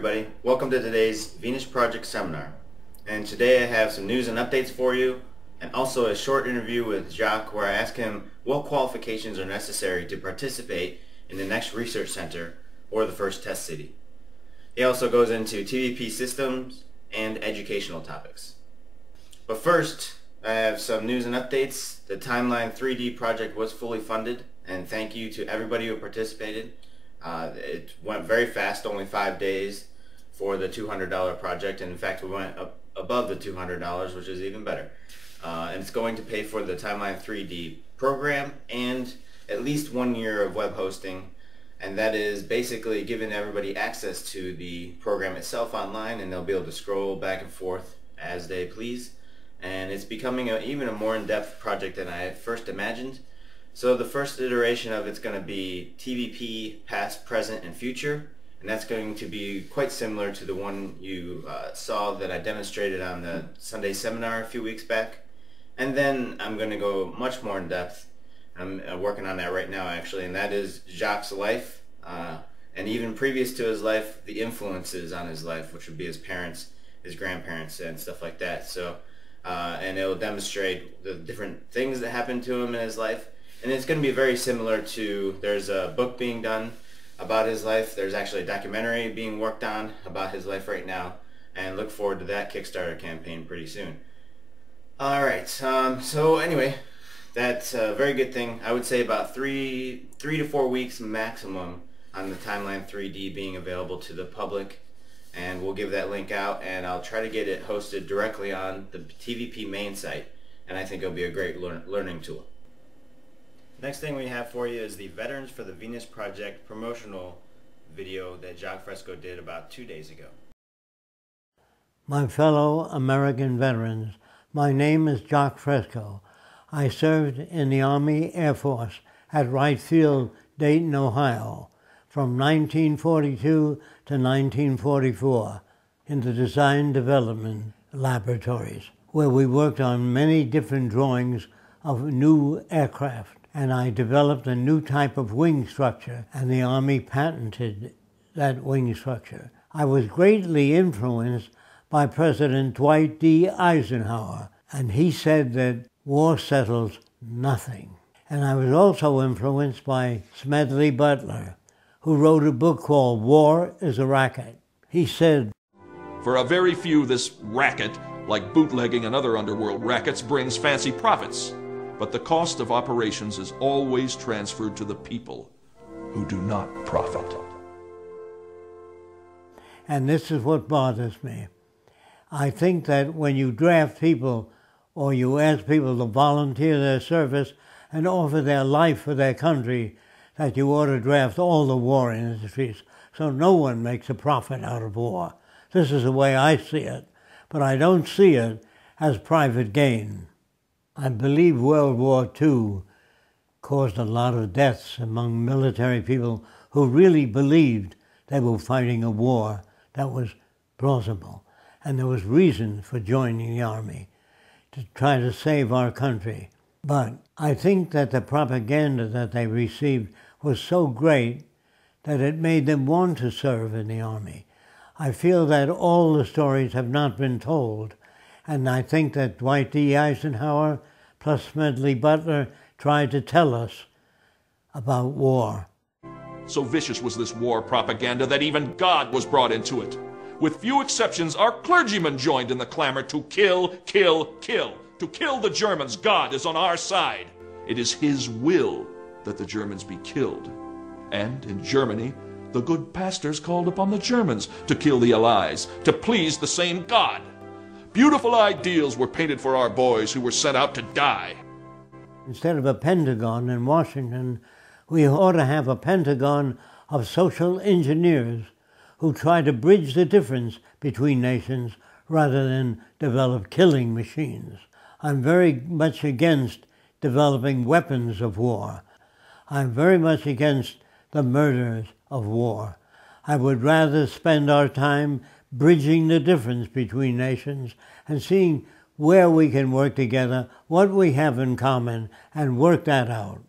everybody. Welcome to today's Venus Project seminar. And today I have some news and updates for you, and also a short interview with Jacques where I ask him what qualifications are necessary to participate in the next research center or the first test city. He also goes into TVP systems and educational topics. But first, I have some news and updates. The Timeline 3D project was fully funded, and thank you to everybody who participated. It went very fast, only 5 days for the $200 project, and in fact we went up above the $200, which is even better. And it's going to pay for the Timeline 3D program and at least 1 year of web hosting, and that is basically giving everybody access to the program itself online, and they'll be able to scroll back and forth as they please. And it's becoming even a more in-depth project than I had first imagined. So the first iteration of it's going to be TVP past, present, and future, and that's going to be quite similar to the one you saw that I demonstrated on the Sunday seminar a few weeks back. And then I'm going to go much more in depth. I'm working on that right now actually, and that is Jacques' life, and even previous to his life, the influences on his life, which would be his parents, his grandparents, and stuff like that. So, and it will demonstrate the different things that happened to him in his life. And it's going to be very similar to, there's a book being done about his life. There's actually a documentary being worked on about his life right now, and look forward to that Kickstarter campaign pretty soon. Alright, so anyway, that's a very good thing. I would say about three to 4 weeks maximum on the Timeline 3D being available to the public, and we'll give that link out, and I'll try to get it hosted directly on the TVP main site, and I think it'll be a great learning tool. Next thing we have for you is the Veterans for the Venus Project promotional video that Jacques Fresco did about 2 days ago. My fellow American veterans, my name is Jacques Fresco. I served in the Army Air Force at Wright Field, Dayton, Ohio, from 1942 to 1944 in the Design Development Laboratories, where we worked on many different drawings of new aircraft. And I developed a new type of wing structure, and the Army patented that wing structure. I was greatly influenced by President Dwight D. Eisenhower, and he said that war settles nothing. And I was also influenced by Smedley Butler, who wrote a book called War is a Racket. He said, "For a very few, this racket, like bootlegging and other underworld rackets, brings fancy profits. But the cost of operations is always transferred to the people who do not profit." And this is what bothers me. I think that when you draft people or you ask people to volunteer their service and offer their life for their country, that you ought to draft all the war industries so no one makes a profit out of war. This is the way I see it, but I don't see it as private gain. I believe World War II caused a lot of deaths among military people who really believed they were fighting a war that was plausible. And there was reason for joining the Army, to try to save our country. But I think that the propaganda that they received was so great that it made them want to serve in the Army. I feel that all the stories have not been told, and I think that Dwight D. Eisenhower plus Smedley Butler tried to tell us about war. So vicious was this war propaganda that even God was brought into it. With few exceptions, our clergymen joined in the clamor to kill, kill, kill. To kill the Germans. God is on our side. It is His will that the Germans be killed. And in Germany, the good pastors called upon the Germans to kill the Allies, to please the same God. Beautiful ideals were painted for our boys who were sent out to die. Instead of a Pentagon in Washington, we ought to have a Pentagon of social engineers who try to bridge the difference between nations rather than develop killing machines. I'm very much against developing weapons of war. I'm very much against the murders of war. I would rather spend our time bridging the difference between nations and seeing where we can work together, what we have in common, and work that out.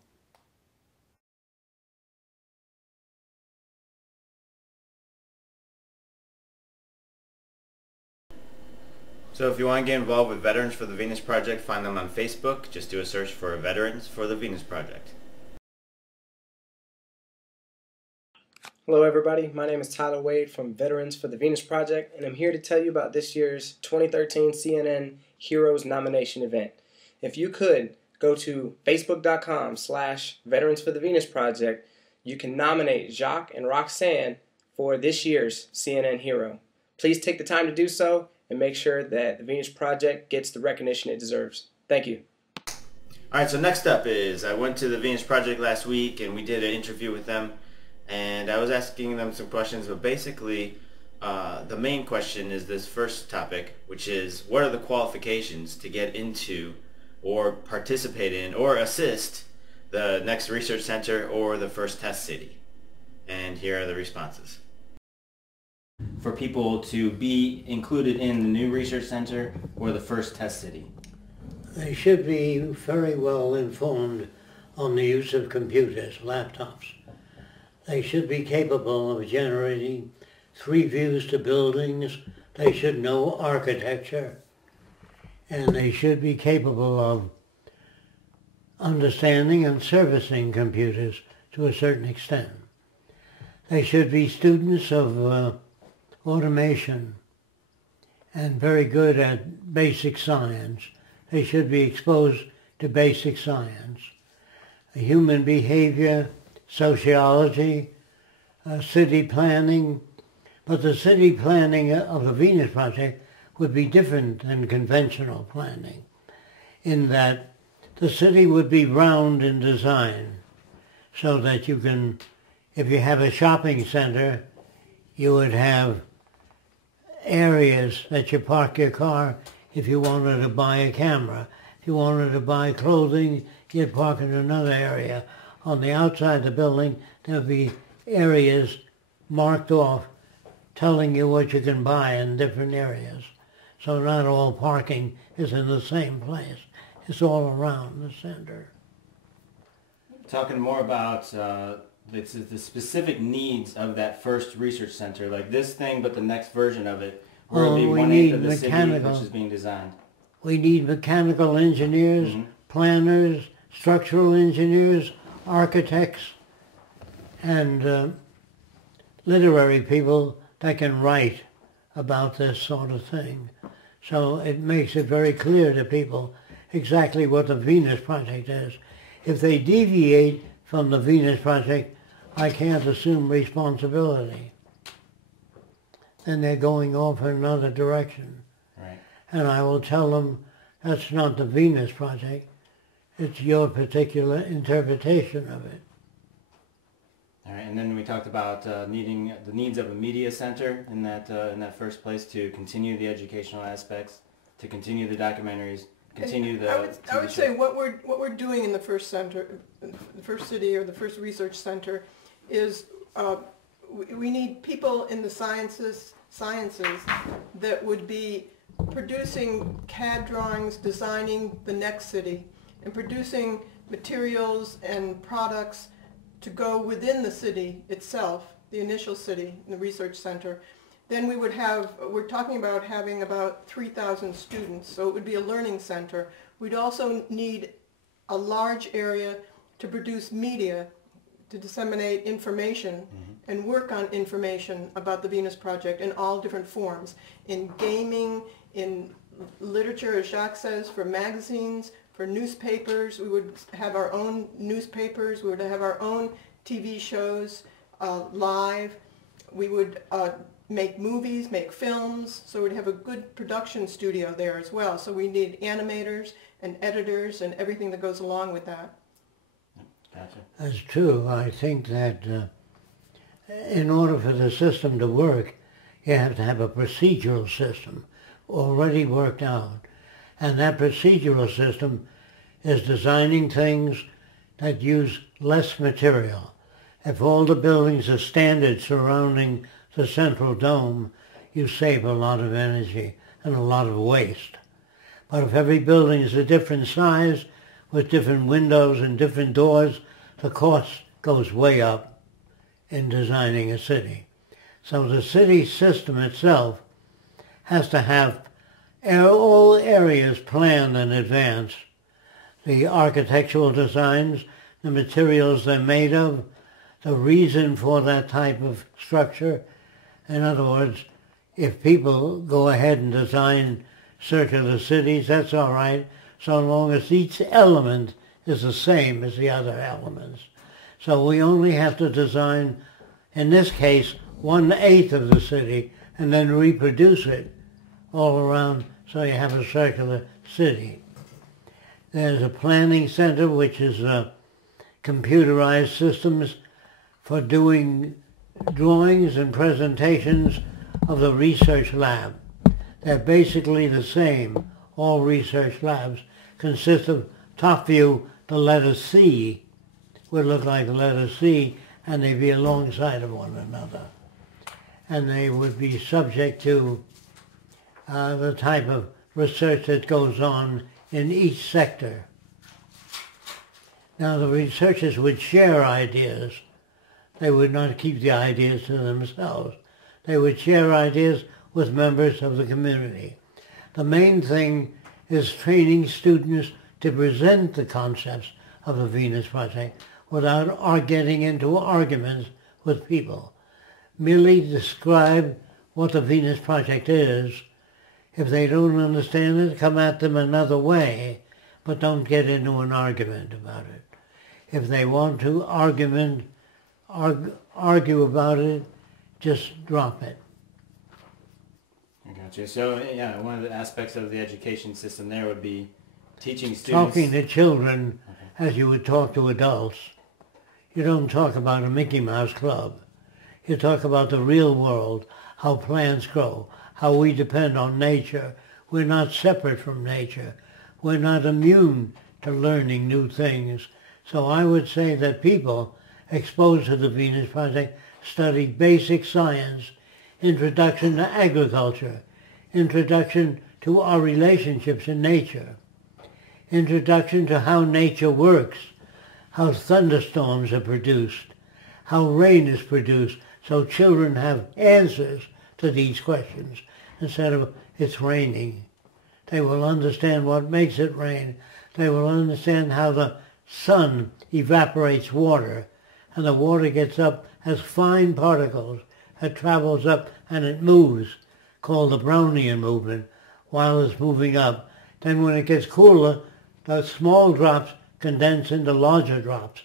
So if you want to get involved with Veterans for the Venus Project, find them on Facebook. Just do a search for Veterans for the Venus Project. Hello everybody, my name is Tyler Wade from Veterans for the Venus Project, and I'm here to tell you about this year's 2013 CNN Heroes Nomination event. If you could, go to facebook.com/Veterans for the Venus Project. You can nominate Jacques and Roxanne for this year's CNN Hero. Please take the time to do so and make sure that the Venus Project gets the recognition it deserves. Thank you. Alright, so next up is, I went to the Venus Project last week and we did an interview with them. And I was asking them some questions, but basically the main question is this first topic, which is what are the qualifications to get into or participate in or assist the next research center or the first test city? And here are the responses. For people to be included in the new research center or the first test city? They should be very well informed on the use of computers, laptops. They should be capable of generating 3 views to buildings. They should know architecture. And they should be capable of understanding and servicing computers to a certain extent. They should be students of automation and very good at basic science. They should be exposed to basic science, human behavior, sociology, city planning. But the city planning of the Venus Project would be different than conventional planning in that the city would be round in design so that you can, if you have a shopping center, you would have areas that you park your car if you wanted to buy a camera. If you wanted to buy clothing, you'd park in another area. On the outside of the building, there would be areas marked off telling you what you can buy in different areas. So not all parking is in the same place. It's all around the center. Talking more about the specific needs of that first research center, like this thing, but the next version of it, where it'll be 1/8 of the city which is being designed. We need mechanical engineers, planners, structural engineers, architects, and literary people that can write about this sort of thing. So it makes it very clear to people exactly what the Venus Project is. If they deviate from the Venus Project, I can't assume responsibility. Then they're going off in another direction. Right. And I will tell them that's not the Venus Project. It's your particular interpretation of it. All right, and then we talked about needing the needs of a media center in that first place to continue the educational aspects, to continue the documentaries, continue the. I would say what we're doing in the first center, the first city or the first research center, is we need people in the sciences that would be producing CAD drawings, designing the next city, and producing materials and products to go within the city itself, the initial city, the research center. Then we would have, we're talking about having about 3,000 students, so it would be a learning center. We'd also need a large area to produce media, to disseminate information and work on information about the Venus Project in all different forms, in gaming, in literature, as Jacques says, for magazines, for newspapers. We would have our own newspapers. We would have our own TV shows live. We would make movies, make films, so we'd have a good production studio there as well. So we need animators and editors and everything that goes along with that. Gotcha. That's true. I think that in order for the system to work, you have to have a procedural system already worked out. And that procedural system is designing things that use less material. If all the buildings are standard surrounding the central dome, you save a lot of energy and a lot of waste. But if every building is a different size with different windows and different doors, the cost goes way up in designing a city. So the city system itself has to have All areas planned in advance. The architectural designs, the materials they're made of, the reason for that type of structure. In other words, if people go ahead and design circular cities, that's all right, so long as each element is the same as the other elements. So we only have to design, in this case, 1/8 of the city and then reproduce it all around so you have a circular city. There's a planning center, which is computerized systems for doing drawings and presentations of the research lab. They're basically the same. All research labs consist of, top view, the letter C would look like the letter C, and they'd be alongside of one another. And they would be subject to the type of research that goes on in each sector. Now the researchers would share ideas. They would not keep the ideas to themselves. They would share ideas with members of the community. The main thing is training students to present the concepts of the Venus Project without getting into arguments with people. Merely describe what the Venus Project is. If they don't understand it, come at them another way, but don't get into an argument about it. If they want to argue about it, just drop it. I got you. So, yeah, one of the aspects of the education system there would be teaching students... Talking to children as you would talk to adults. You don't talk about a Mickey Mouse Club. You talk about the real world, how plants grow, how we depend on nature. We're not separate from nature. We're not immune to learning new things. So I would say that people exposed to the Venus Project study basic science, introduction to agriculture, introduction to our relationships in nature, introduction to how nature works, how thunderstorms are produced, how rain is produced, so children have answers to these questions instead of it's raining. They will understand what makes it rain. They will understand how the sun evaporates water, and the water gets up as fine particles. It travels up and it moves, called the Brownian movement, while it's moving up. Then when it gets cooler, the small drops condense into larger drops,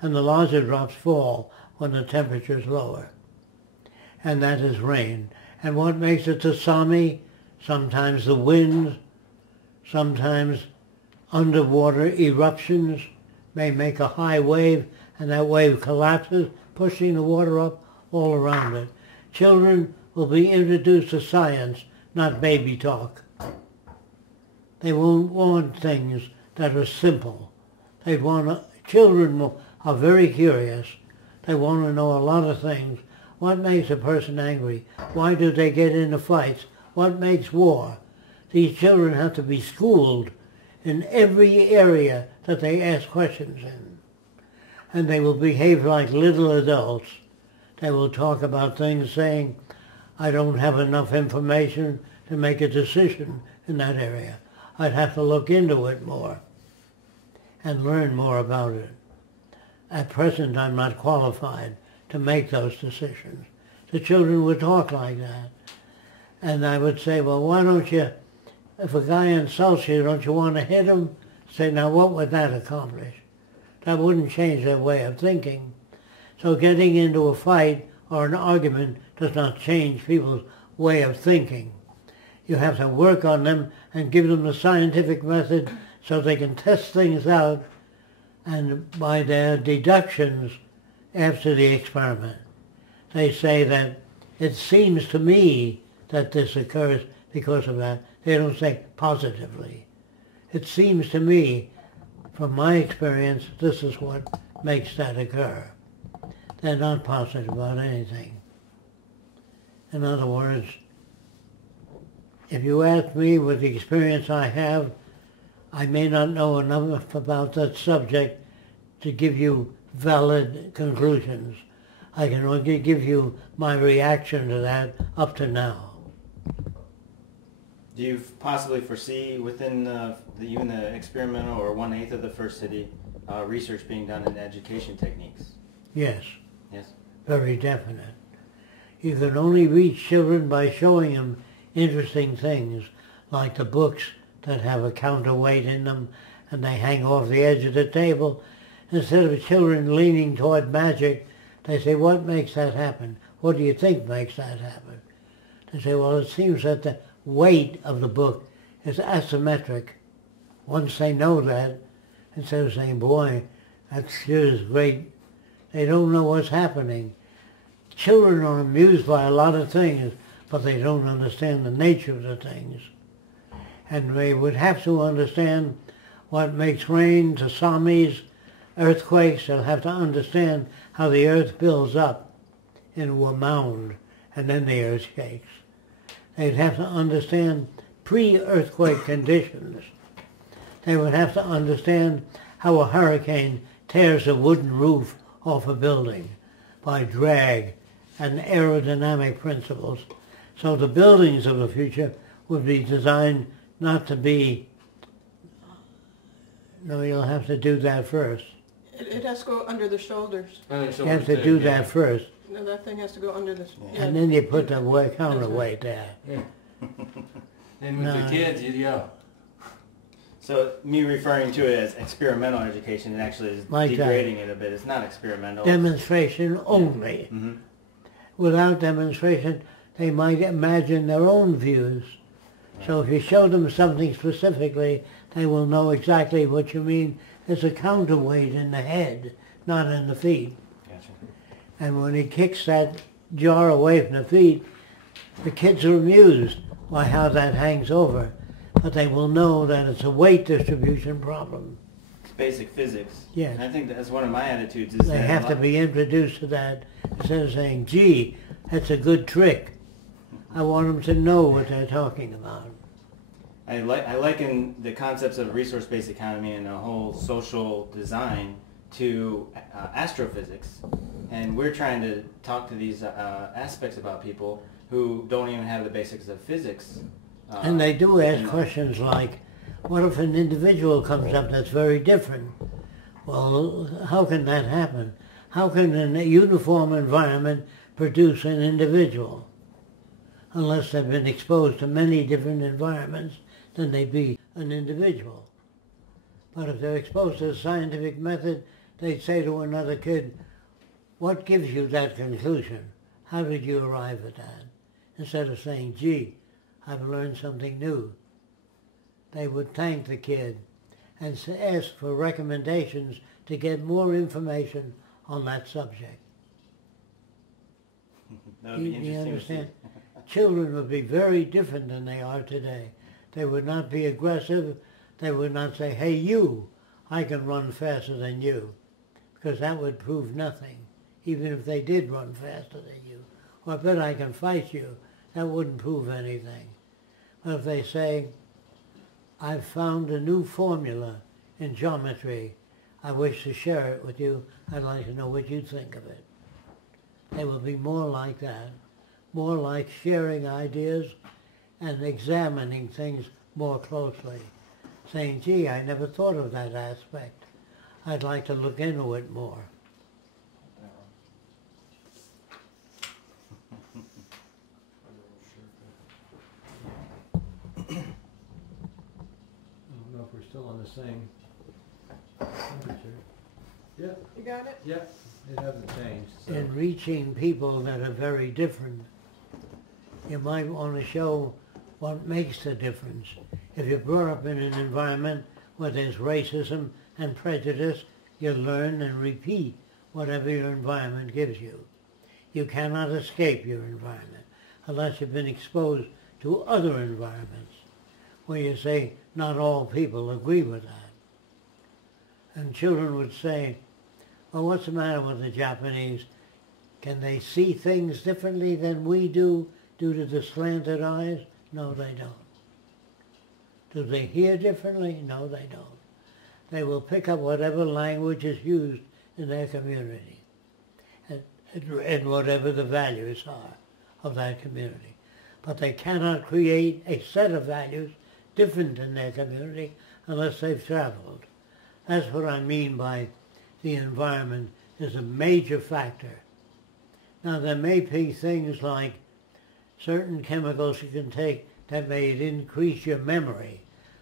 and the larger drops fall when the temperature is lower. And that is rain. And what makes a tsunami? Sometimes the wind, sometimes underwater eruptions may make a high wave, and that wave collapses, pushing the water up all around it. Children will be introduced to science, not baby talk. They won't want things that are simple. Children are very curious. They want to know a lot of things. What makes a person angry? Why do they get into fights? What makes war? These children have to be schooled in every area that they ask questions in. And they will behave like little adults. They will talk about things saying, I don't have enough information to make a decision in that area. I'd have to look into it more and learn more about it. At present, I'm not qualified to make those decisions. The children would talk like that. And I would say, well, why don't you, if a guy insults you, don't you want to hit him? Say, now what would that accomplish? That wouldn't change their way of thinking. So getting into a fight or an argument does not change people's way of thinking. You have to work on them and give them the scientific method so they can test things out and by their deductions after the experiment. They say that it seems to me that this occurs because of that. They don't say positively. It seems to me, from my experience, this is what makes that occur. They're not positive about anything. In other words, if you ask me with the experience I have, I may not know enough about that subject to give you valid conclusions. I can only give you my reaction to that up to now. Do you possibly foresee within even the experimental or 1/8 of the first city research being done in education techniques? Yes, Yes. very definite. You can only reach children by showing them interesting things, like the books that have a counterweight in them and they hang off the edge of the table. Instead of children leaning toward magic, they say, what makes that happen? What do you think makes that happen? They say, well, it seems that the weight of the book is asymmetric. Once they know that, instead of saying, boy, that sure is great, they don't know what's happening. Children are amused by a lot of things, but they don't understand the nature of the things. And they would have to understand what makes rain, tsunamis, earthquakes. They'll have to understand how the earth builds up into a mound, and then the earth shakes. They'd have to understand pre-earthquake conditions. They would have to understand how a hurricane tears a wooden roof off a building by drag and aerodynamic principles. So the buildings of the future would be designed not to be, no, you'll have to do that first. It has to go under the shoulders. You have to do that first. No, that thing has to go under the... Yeah. And then you put the counterweight there. Yeah. And with the kids, yeah. So me referring to it as experimental education, it actually is Like degrading it a bit. It's not experimental. Demonstration only. Mm-hmm. Without demonstration, they might imagine their own views. Right. So if you show them something specifically, they will know exactly what you mean. There's a counterweight in the head, not in the feet. Gotcha. And when he kicks that jar away from the feet, the kids are amused by how that hangs over. But they will know that it's a weight distribution problem. It's basic physics. Yeah. And I think that's one of my attitudes. Is they that have to be introduced to that instead of saying, gee, that's a good trick. I want them to know what they're talking about. I liken the concepts of resource-based economy and a whole social design to astrophysics. And we're trying to talk to these aspects about people who don't even have the basics of physics. And they do ask questions like, what if an individual comes up that's very different? Well, how can that happen? How can a uniform environment produce an individual? Unless they've been exposed to many different environments, then they be an individual. But if they're exposed to a scientific method, they'd say to another kid, what gives you that conclusion? How did you arrive at that? Instead of saying, gee, I've learned something new. They would thank the kid and ask for recommendations to get more information on that subject. That would be interesting. You understand? Children would be very different than they are today. They would not be aggressive. They would not say, hey, you, I can run faster than you, because that would prove nothing, even if they did run faster than you. Or I bet I can fight you. That wouldn't prove anything. But if they say, I've found a new formula in geometry, I wish to share it with you, I'd like to know what you think of it. They will be more like that, more like sharing ideas and examining things more closely, saying, gee, I never thought of that aspect. I'd like to look into it more. We're still on the same temperature. Yeah, You got it? yeah, it hasn't changed. So. In reaching people that are very different, you might want to show what makes the difference. If you're brought up in an environment where there's racism and prejudice, you learn and repeat whatever your environment gives you. You cannot escape your environment unless you've been exposed to other environments where you say not all people agree with that. And children would say, well, what's the matter with the Japanese? Can they see things differently than we do due to the slanted eyes? No, they don't. Do they hear differently? No, they don't. They will pick up whatever language is used in their community and whatever the values are of that community. but they cannot create a set of values different in their community unless they've traveled. That's what I mean by the environment is a major factor. Now, there may be things like certain chemicals you can take that may increase your memory,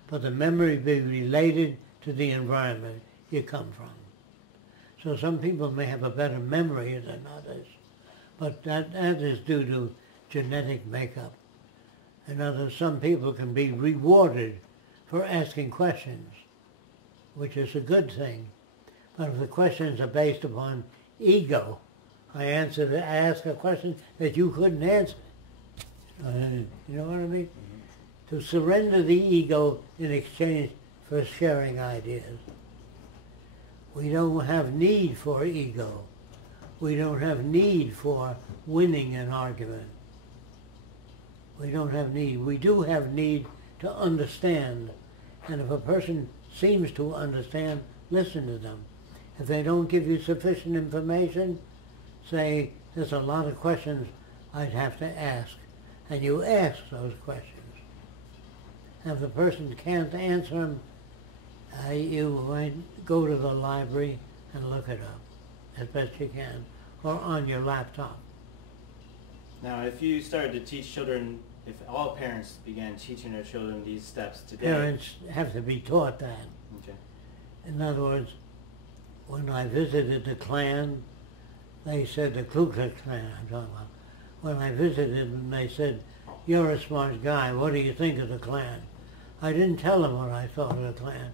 but the memory be related to the environment you come from. So some people may have a better memory than others, but that is due to genetic makeup. In other words, some people can be rewarded for asking questions, which is a good thing. But if the questions are based upon ego, I ask a question that you couldn't answer. You know what I mean? Mm-hmm. To surrender the ego in exchange for sharing ideas. We don't have need for ego. We don't have need for winning an argument. We don't have need. We do have need to understand. And if a person seems to understand, listen to them. If they don't give you sufficient information, say, there's a lot of questions I'd have to ask. And you ask those questions. And if the person can't answer them, you might go to the library and look it up as best you can, or on your laptop. Now, if you started to teach children, if all parents began teaching their children these steps today... Parents have to be taught that. Okay. In other words, when I visited the Klan, they said, the Ku Klux Klan I'm talking about, when I visited them, they said, you're a smart guy, what do you think of the Klan? I didn't tell them what I thought of the Klan.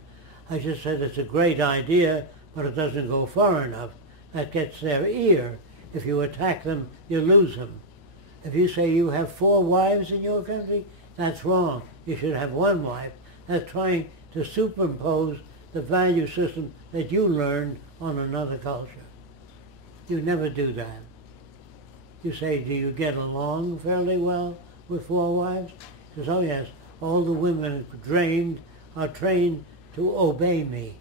I just said it's a great idea, but it doesn't go far enough. That gets their ear. If you attack them, you lose them. If you say you have 4 wives in your country, that's wrong. You should have 1 wife. That's trying to superimpose the value system that you learned on another culture. You never do that. You say, do you get along fairly well with 4 wives? He says, oh yes, all the women are trained to obey me.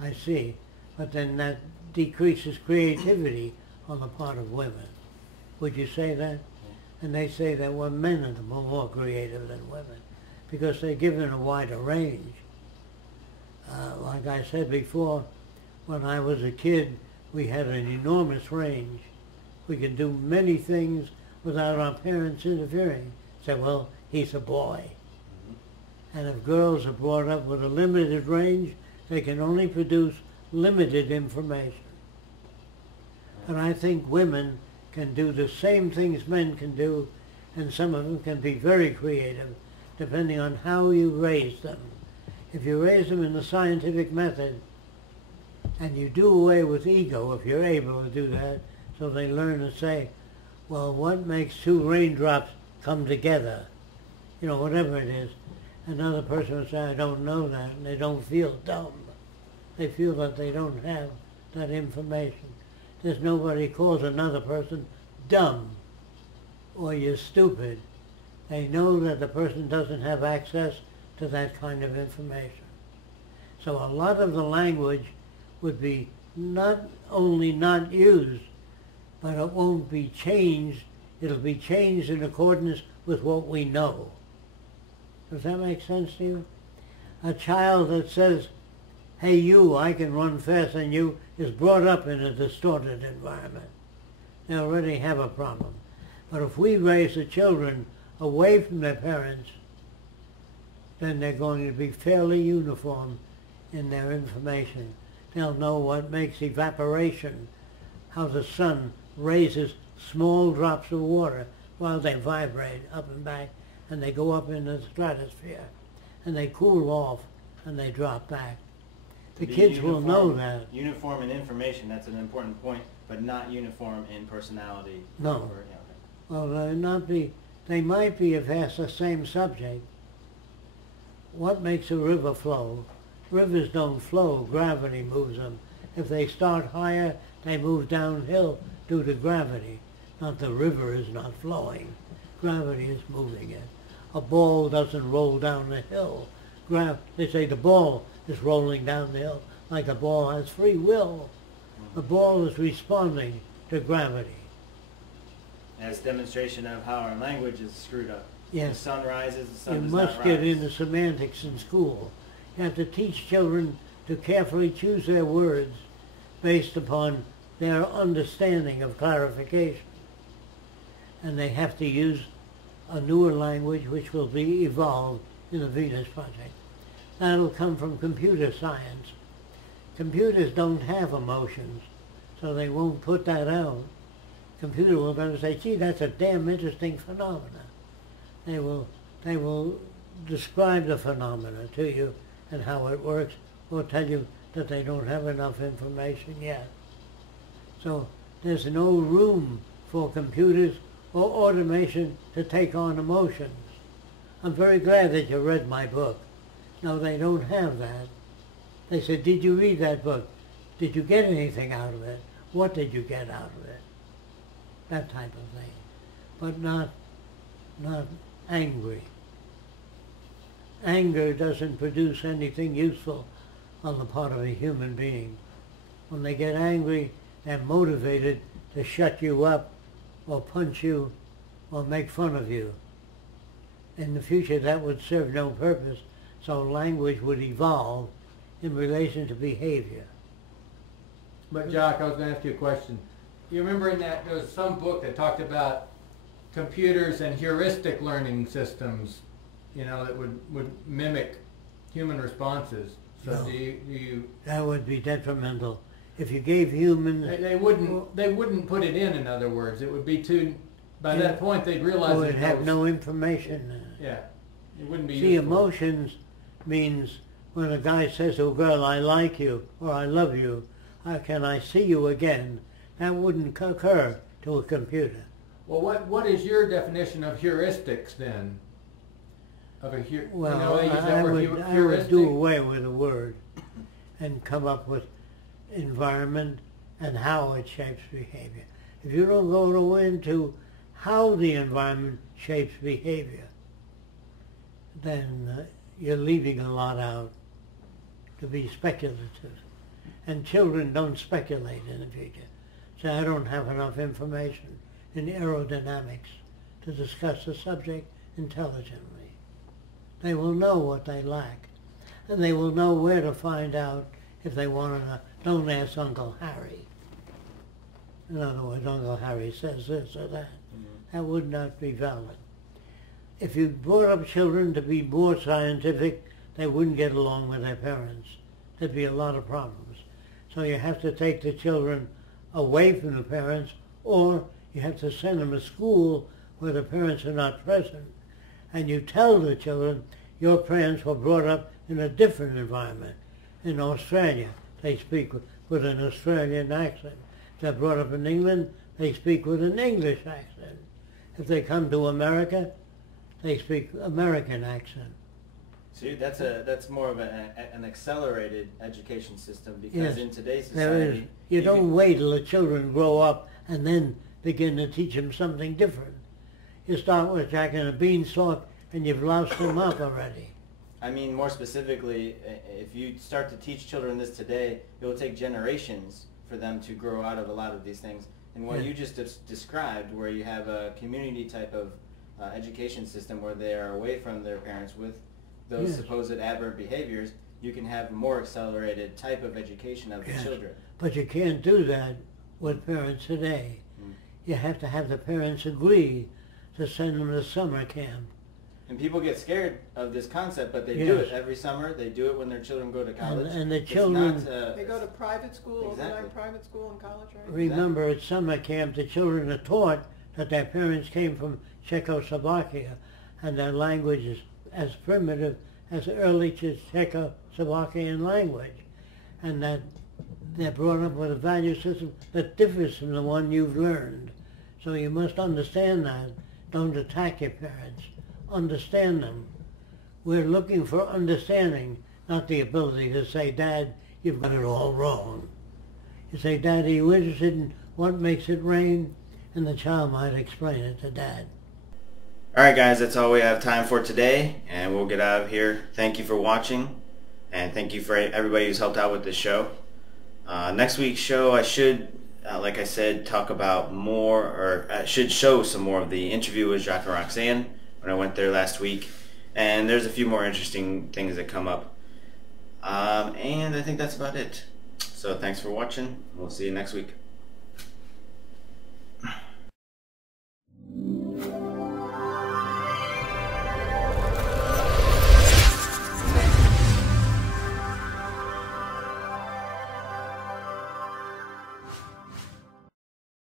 I see. But then that decreases creativity on the part of women. Would you say that? And they say that men are more creative than women because they're given a wider range. Like I said before, when I was a kid, we had an enormous range. We could do many things without our parents interfering. Say, well, he's a boy. And if girls are brought up with a limited range, they can only produce limited information. And I think women can do the same things men can do, and some of them can be very creative, depending on how you raise them. If you raise them in the scientific method, and you do away with ego, if you're able to do that, so they learn to say, well, what makes 2 raindrops come together? You know, whatever it is. Another person will say, I don't know that, and they don't feel dumb. They feel that they don't have that information. There's nobody calls another person dumb or you're stupid. They know that the person doesn't have access to that kind of information. So a lot of the language would be not only not used, but it won't be changed. It'll be changed in accordance with what we know. Does that make sense to you? A child that says, hey you, I can run faster than you, is brought up in a distorted environment. They already have a problem. But if we raise the children away from their parents, then they're going to be fairly uniform in their information. They'll know what makes evaporation, how the sun raises small drops of water while they vibrate up and back, and they go up in the stratosphere, and they cool off, and they drop back. The kids will know that. Uniform in information, that's an important point, but not uniform in personality. No. Well, they might be if asked the same subject. What makes a river flow? Rivers don't flow, gravity moves them. If they start higher, they move downhill due to gravity. Not the river is not flowing. Gravity is moving it. A ball doesn't roll down the hill. They say the ball is rolling down the hill like a ball has free will. The ball is responding to gravity. as demonstration of how our language is screwed up. Yes. The sun rises, the sun You does must not get rise. into semantics in school. You have to teach children to carefully choose their words based upon their understanding of clarification. And they have to use a newer language which will be evolved in the Venus Project. That'll come from computer science. Computers don't have emotions, so they won't put that out. Computer will better say, gee, that's a damn interesting phenomena. They will describe the phenomena to you and how it works, or tell you that they don't have enough information yet. So there's no room for computers or automation to take on emotions. I'm very glad that you read my book. No, they don't have that. They said, did you read that book? Did you get anything out of it? What did you get out of it? That type of thing. But not angry. Anger doesn't produce anything useful on the part of a human being. When they get angry, they're motivated to shut you up or punch you or make fun of you. In the future, that would serve no purpose, so language would evolve in relation to behavior. But Jock, I was going to ask you a question. You remember in that there was some book that talked about computers and heuristic learning systems, you know, that would mimic human responses. So No. do you That would be detrimental. If you gave humans... they wouldn't put it in other words. It would be too, by that point they'd realize would it have knows- no information. Yeah. It wouldn't be See, useful. emotions means when a guy says to a girl, I like you, or I love you, can I see you again? That wouldn't occur to a computer. Well, what is your definition of heuristics then? Of a Well, you know, they use that I word would heuristic? do away with the word and come up with environment and how it shapes behavior. If you don't go into how the environment shapes behavior, then you're leaving a lot out to be speculative. And children don't speculate in the future. So I don't have enough information in aerodynamics to discuss the subject intelligently. They will know what they lack, and they will know where to find out if they want to know. Don't ask Uncle Harry. In other words, Uncle Harry says this or that. That would not be valid. If you brought up children to be more scientific, they wouldn't get along with their parents. There'd be a lot of problems. So you have to take the children away from the parents, or you have to send them to school where the parents are not present. And you tell the children, your parents were brought up in a different environment. In Australia, they speak with an Australian accent. If they're brought up in England, they speak with an English accent. If they come to America, they speak American accent. See, that's more of an accelerated education system, because Yes, in today's there is. society, You don't wait till the children grow up and then begin to teach them something different. You start with Jack and a beanstalk and you've lost them up already. I mean, more specifically, if you start to teach children this today, it will take generations for them to grow out of a lot of these things. And what Yeah. you just described, where you have a community type of education system where they are away from their parents with those Yes. supposed aberrant behaviors, you can have a more accelerated type of education of the Yes. children. But you can't do that with parents today. You have to have the parents agree to send them to summer camp. And people get scared of this concept, but they do Yes. it every summer. They do it when their children go to college. And the It's children- not, They go to private school, Exactly. overnight private school and college, right? Remember, at summer camp, the children are taught that their parents came from Czechoslovakia, and their language is as primitive as early Czechoslovakian language, and that they're brought up with a value system that differs from the one you've learned. So you must understand that. Don't attack your parents. Understand them. We're looking for understanding, not the ability to say, Dad, you've got it all wrong. You say, Dad, are you interested in what makes it rain? And the child might explain it to Dad. Alright guys, that's all we have time for today, and we'll get out of here. Thank you for watching, and thank you for everybody who's helped out with this show. Next week's show, I should like I said, talk about more, or should show some more of the interview with Jacques and Roxanne when I went there last week. And there's a few more interesting things that come up. And I think that's about it. So thanks for watching. We'll see you next week.